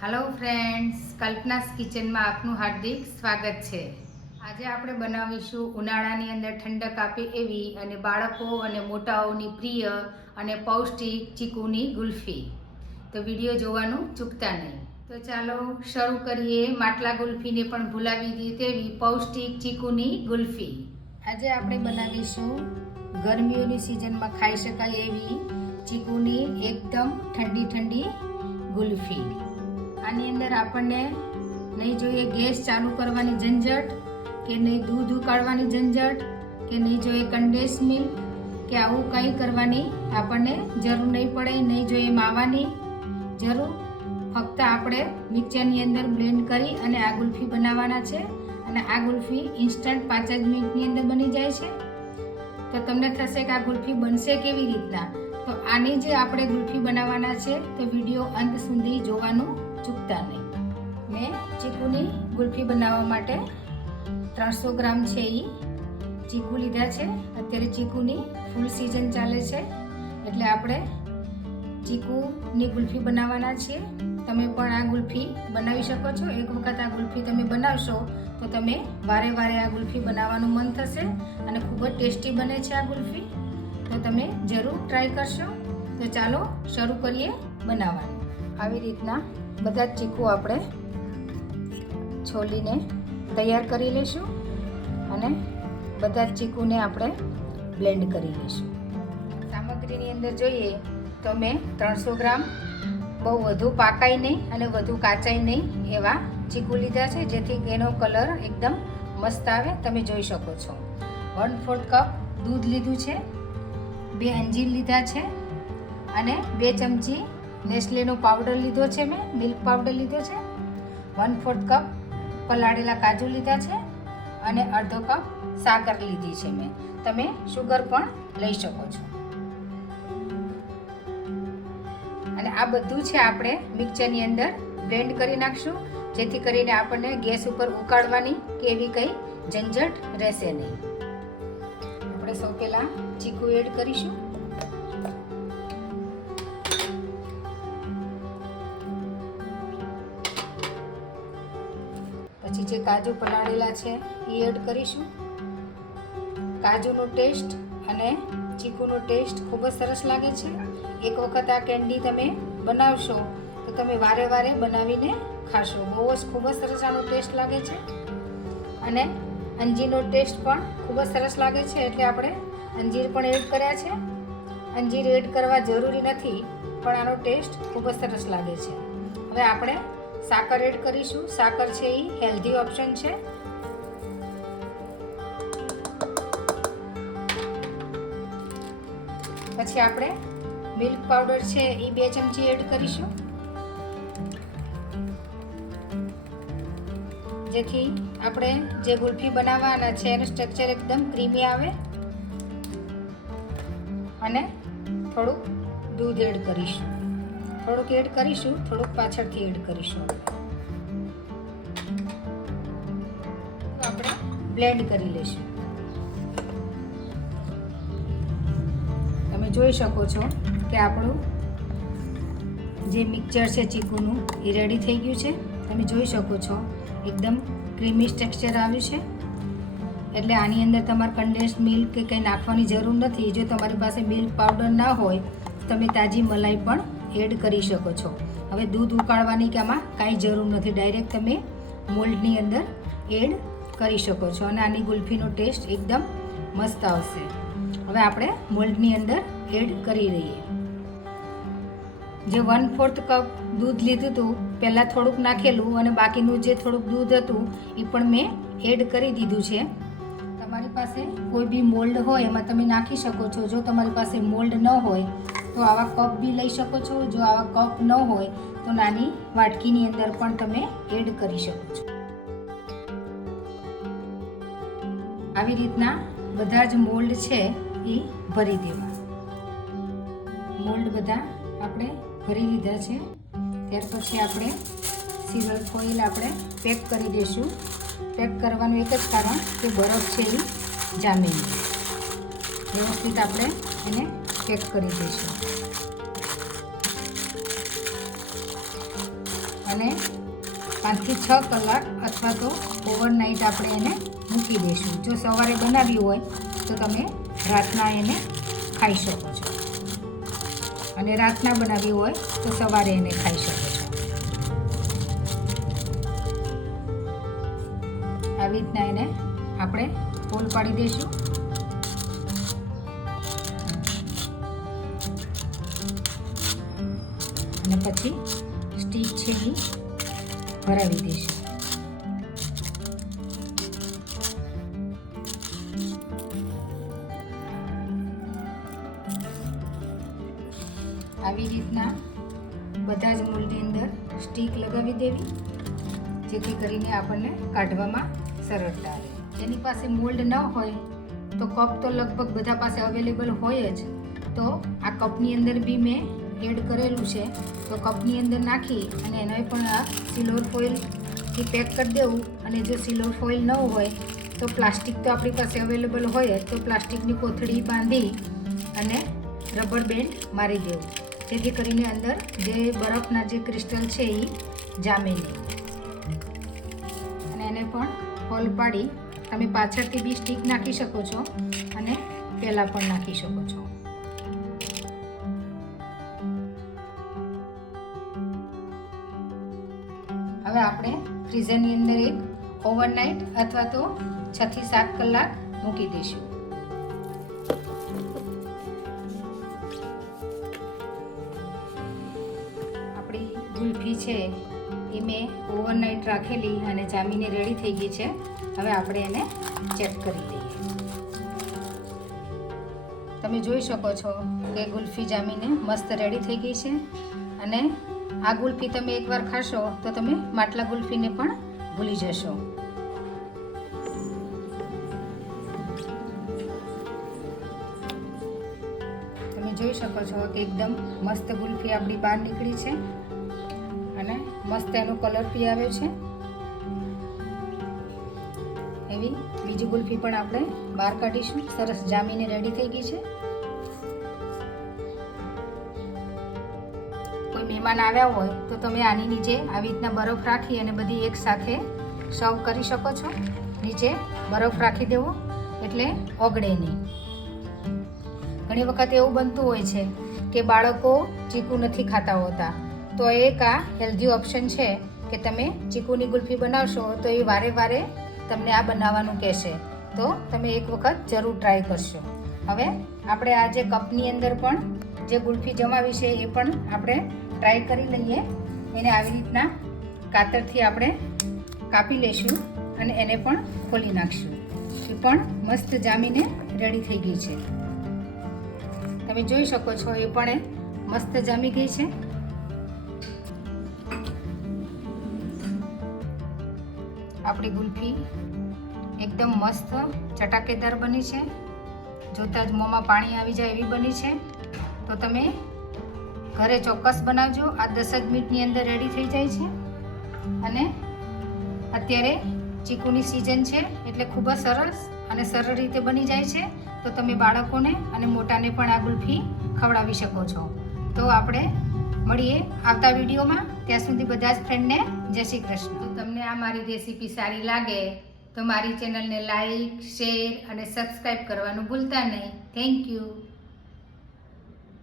હાલો friends કલ્પનાસ કિચનમાં આપનું હાર્દિક સ્વાગત છે. આજે આપણે બનાવીશું ઉનાળાની અંદર ઠંડક આપે એવી અને બાળકો અને મોટાઓની પ્રિય અને પૌષ્ટિક ચીકુની ગુલ્ફી. તો વીડિયો જોવાનું ચૂકતા નહીં. તો ચાલો શરૂ કરીએ. માટલા ગુલ્ફીને પણ ભૂલાવી દઈએ તેવી પૌષ્ટિક ચીકુની ગુલ્ફી. આજે આપણે બનાવીશું ગરમીઓની સિઝનમાં ખાઈ શકાય એવી ચીકુની એકદમ ઠંડી ઠંડી ગુલ્ફી. આની અંદર આપણને નહીં જોઈએ ગેસ ચાલુ કરવાની ઝંઝટ, કે નહીં દૂધ ઉકાળવાની ઝંઝટ, કે નહીં જોઈએ કન્ડેન્સ મિલ્ક કે આવું કંઈ કરવાની આપણને જરૂર નહીં પડે, નહીં જોઈએ માવાની જરૂર. ફક્ત આપણે મિક્સરની અંદર બ્લેન્ડ કરી અને આ ગુલ્ફી બનાવવાના છે અને આ ગુલ્ફી ઇન્સ્ટન્ટ પાંચ જ મિનિટની અંદર બની જાય છે. તો તમને થશે કે આ ગુલ્ફી બનશે કેવી રીતના? તો આની જે આપણે ગુલ્ફી બનાવવાના છે તો વીડિયો અંત સુધી જોવાનું ચૂકતા નહીં. મેં ચીકુની ગુલ્ફી બનાવવા માટે ત્રણસો ગ્રામ છે એ ચીકુ લીધા છે. અત્યારે ચીકુની ફૂલ સિઝન ચાલે છે. એટલે આપણે ચીકુની ગુલ્ફી બનાવવાના છીએ. તમે પણ આ ગુલ્ફી બનાવી શકો છો. એક વખત આ ગુલ્ફી તમે બનાવશો તો તમે વારે વારે આ ગુલ્ફી બનાવવાનું મન થશે અને ખૂબ જ ટેસ્ટી બને છે આ ગુલ્ફી. તો તમે જરૂર ટ્રાય કરશો. તો ચાલો શરૂ કરીએ બનાવવાનું. આવી રીતના બધા ચીકુ આપણે છોલીને તૈયાર કરી લઈશું અને બધા ચીકુને આપણે બ્લેન્ડ કરી લઈશું. સામગ્રીની અંદર જોઈએ તો મેં ત્રણસો ગ્રામ બહુ વધુ પાકાઈ નહીં અને વધુ કાચાય નહીં એવા ચીકુ લીધા છે, જેથી એનો કલર એકદમ મસ્ત આવે. તમે જોઈ શકો છો. વન ફોર્થ કપ દૂધ લીધું છે, બે અંજીર લીધા છે અને બે ચમચી નેસ્લેનો પાવડર લીધો છે મેં મિલ્ક પાવડર લીધો છે. વન ફોર્થ કપ પલાળેલા કાજુ લીધા છે અને અડધો કપ સાકર લીધી છે મેં. તમે શુગર પણ લઈ શકો છો. અને આ બધું છે આપણે મિક્સરની અંદર બ્લેન્ડ કરી નાખશું, જેથી કરીને આપણને ગેસ ઉપર ઉકાળવાની કે એવી કંઈ ઝંઝટ રહેશે નહીં. આપણે સૌ પહેલાં ચીકુ એડ કરીશું. પછી જે કાજુ પલાળેલા છે એ એડ કરીશું. કાજુનો ટેસ્ટ અને ચીકુનો ટેસ્ટ ખૂબ જ સરસ લાગે છે. એક વખત આ કેન્ડી તમે બનાવશો, તો તમે વારે વારે બનાવીને ખાશો. બહુ જ ખૂબ જ સરસ આનો ટેસ્ટ લાગે છે. અને અંજીરનો ટેસ્ટ પણ ખૂબ જ સરસ લાગે છે, એટલે આપણે અંજીર પણ એડ કર્યા છે. અંજીર એડ કરવા જરૂરી નથી, પણ આનો ટેસ્ટ ખૂબ જ સરસ લાગે છે. હવે આપણે સાકર એડ કરીશું. સાકર છે એ હેલ્ધી ઓપ્શન છે. પછી આપણે મિલ્ક પાવડર છે એ બે ચમચી એડ કરીશું. જેથી આપણે જે ગુલ્ફી બનાવવાના છે, એનું સ્ટ્રક્ચર એકદમ ક્રીમી આવે. અને થોડું દૂધ એડ કરીશું. થોડુંક એડ કરીશું, થોડુંક પાછળથી એડ કરીશું. આપણે બ્લેન્ડ કરી લઈશું. તમે જોઈ શકો છો કે આપણું જે મિક્સચર છે ચીકુનું, એ રેડી થઈ ગયું છે. તમે જોઈ શકો છો, એકદમ ક્રીમી ટેક્સચર આવ્યું છે. એટલે આની અંદર તમારે કન્ડેન્સ મિલ્ક કે કંઈ નાખવાની જરૂર નથી. જો તમારી પાસે મિલ્ક પાવડર ના હોય તમે તાજી મલાઈ પણ એડ કરી શકો છો. હવે દૂધ ઉકાળવાની કે આમાં કાંઈ જરૂર નથી. ડાયરેક્ટ તમે મોલ્ડની અંદર એડ કરી શકો છો અને આની ગુલ્ફીનો ટેસ્ટ એકદમ મસ્ત આવશે. હવે આપણે મોલ્ડની અંદર એડ કરી રહીએ જે વન ફોર્થ કપ દૂધ લીધું હતું, પહેલાં થોડુંક નાખેલું અને બાકીનું જે થોડુંક દૂધ હતું, એ પણ મેં એડ કરી દીધું છે. તમારી પાસે કોઈ બી મોલ્ડ હોય, એમાં તમે નાખી શકો છો. જો તમારી પાસે મોલ્ડ ન હોય તો આવા કપ બી લઈ શકો છો. જો આવા કપ ન હોય, તો નાની વાટકીની અંદર પણ તમે એડ કરી શકો છો. આવી રીતના બધા જ મોલ્ડ છે એ ભરી દેવા. મોલ્ડ બધા આપણે ભરી લીધા છે. ત્યાર પછી આપણે સિલ્વર ફોઇલ આપણે પેક કરી દઈશું. પેક કરવાનું એક જ કારણ કે બરફ છે એ જામી વ્યવસ્થિત આપણે એને પેક કરી દઈશું. અને પાંચથી છ કલાક અથવા તો ઓવરનાઇટ આપણે એને મૂકી દઈશું. જો સવારે બનાવી હોય, તો તમે રાતના એને ખાઈ શકો છો. અને રાતના બનાવી હોય, તો સવારે એને ખાઈ શકો છો. આવી રીતના એને આપણે ફોલ પાડી દઈશું. અને પછી સ્ટીક છે એ ભરાવી દઈશું. આવી રીતના બધા જ મોલ્ડની અંદર સ્ટીક લગાવી દેવી, જેથી કરીને આપણને કાઢવામાં સરળતા રહે. જેની પાસે મોલ્ડ ન હોય, તો કપ તો લગભગ બધા પાસે અવેલેબલ હોય જ. તો આ કપની અંદર બી મેં એડ કરેલું છે, તો કપની અંદર નાખી અને એને પણ આ સિલ્વર ફોઇલથી પેક કરી દેવું. અને જો સિલ્વર ફોઇલ ન હોય, તો પ્લાસ્ટિક તો આપણી પાસે અવેલેબલ હોય તો પ્લાસ્ટિકની કોથળી બાંધી અને રબર બેન્ડ મારી દેવું. જેથી કરીને અંદર જે બરફના જે ક્રિસ્ટલ છે એ જામે નહીં અને એને પણ હોલ પાડી તમે પાછળથી બી સ્ટીક નાખી શકો છો અને પહેલાં પણ નાખી શકો છો. હવે આપણે ફ્રીઝરની અંદર એક ઓવરનાઇટ અથવા તો છ થી સાત કલાક મૂકી દઈશું. આપણી ગુલ્ફી છે એ મેં ઓવરનાઇટ રાખેલી અને જામીને રેડી થઈ ગઈ છે. હવે આપણે એને ચેક કરી દઈએ તમે જોઈ શકો છો કે ગુલ્ફી જામીને મસ્ત રેડી થઈ ગઈ છે અને આ ગુલ્ફી તમે એકવાર ખાશો, તો તમે માટલા ગુલ્ફીને પણ ભૂલી જશો. તમે જોઈ શકો છો કે એકદમ મસ્ત ગુલ્ફી આપણી બહાર નીકળી છે અને મસ્ત એનો કલર પી આવ્યો છે. એવી બીજી ગુલ્ફી પણ આપણે બહાર કાઢીશું. સરસ જામીને રેડી થઈ ગઈ છે. આવ્યા હોય, તો તમે આની નીચે આવી રીતના બરફ રાખી અને બધી એક સાથે સર્વ કરી શકો છો. નીચે બરફ રાખી દેવો, એટલે ઓગળે નહીં. ઘણી વખત એવું બનતું હોય છે કે બાળકો ચીકુ નથી ખાતા હોતા. તો એક આ હેલ્ધી ઓપ્શન છે કે તમે ચીકુની ગુલ્ફી બનાવશો, તો એ વારે વારે તમને આ બનાવવાનું કહેશે. તો તમે એક વખત જરૂર ટ્રાય કરશો. હવે આપણે આ જે કપની અંદર પણ જે ગુલ્ફી જમાવી છે, એ પણ આપણે ટ્રાય કરી લઈએ. એને આવી રીતના કાતરથી આપણે કાપી લઈશું અને એને પણ ખોલી નાખશું. એ પણ મસ્ત જામીને રેડી થઈ ગઈ છે. તમે જોઈ શકો છો, એ પણ મસ્ત જામી ગઈ છે. આપણી ગુલ્ફી એકદમ મસ્ત ચટાકેદાર બની છે. જોતાં જ મોંમાં પાણી આવી જાય એવી બની છે. તો તમે ઘરે ચોક્કસ બનાવજો. આ દસ જ મિનિટની અંદર રેડી થઈ જાય છે. અને અત્યારે ચીકુની સિઝન છે, એટલે ખૂબ જ સરસ અને સરળ રીતે બની જાય છે. તો તમે બાળકોને અને મોટાને પણ આ ગુલ્ફી ખવડાવી શકો છો. તો આપણે મળીએ આવતા વિડીયોમાં. ત્યાં સુધી બધા જ ફ્રેન્ડને જય શ્રી કૃષ્ણ. તો તમને આ મારી રેસીપી સારી લાગે, તો મારી ચેનલને લાઈક શેર અને સબસ્ક્રાઈબ કરવાનું ભૂલતા નહીં. Thank you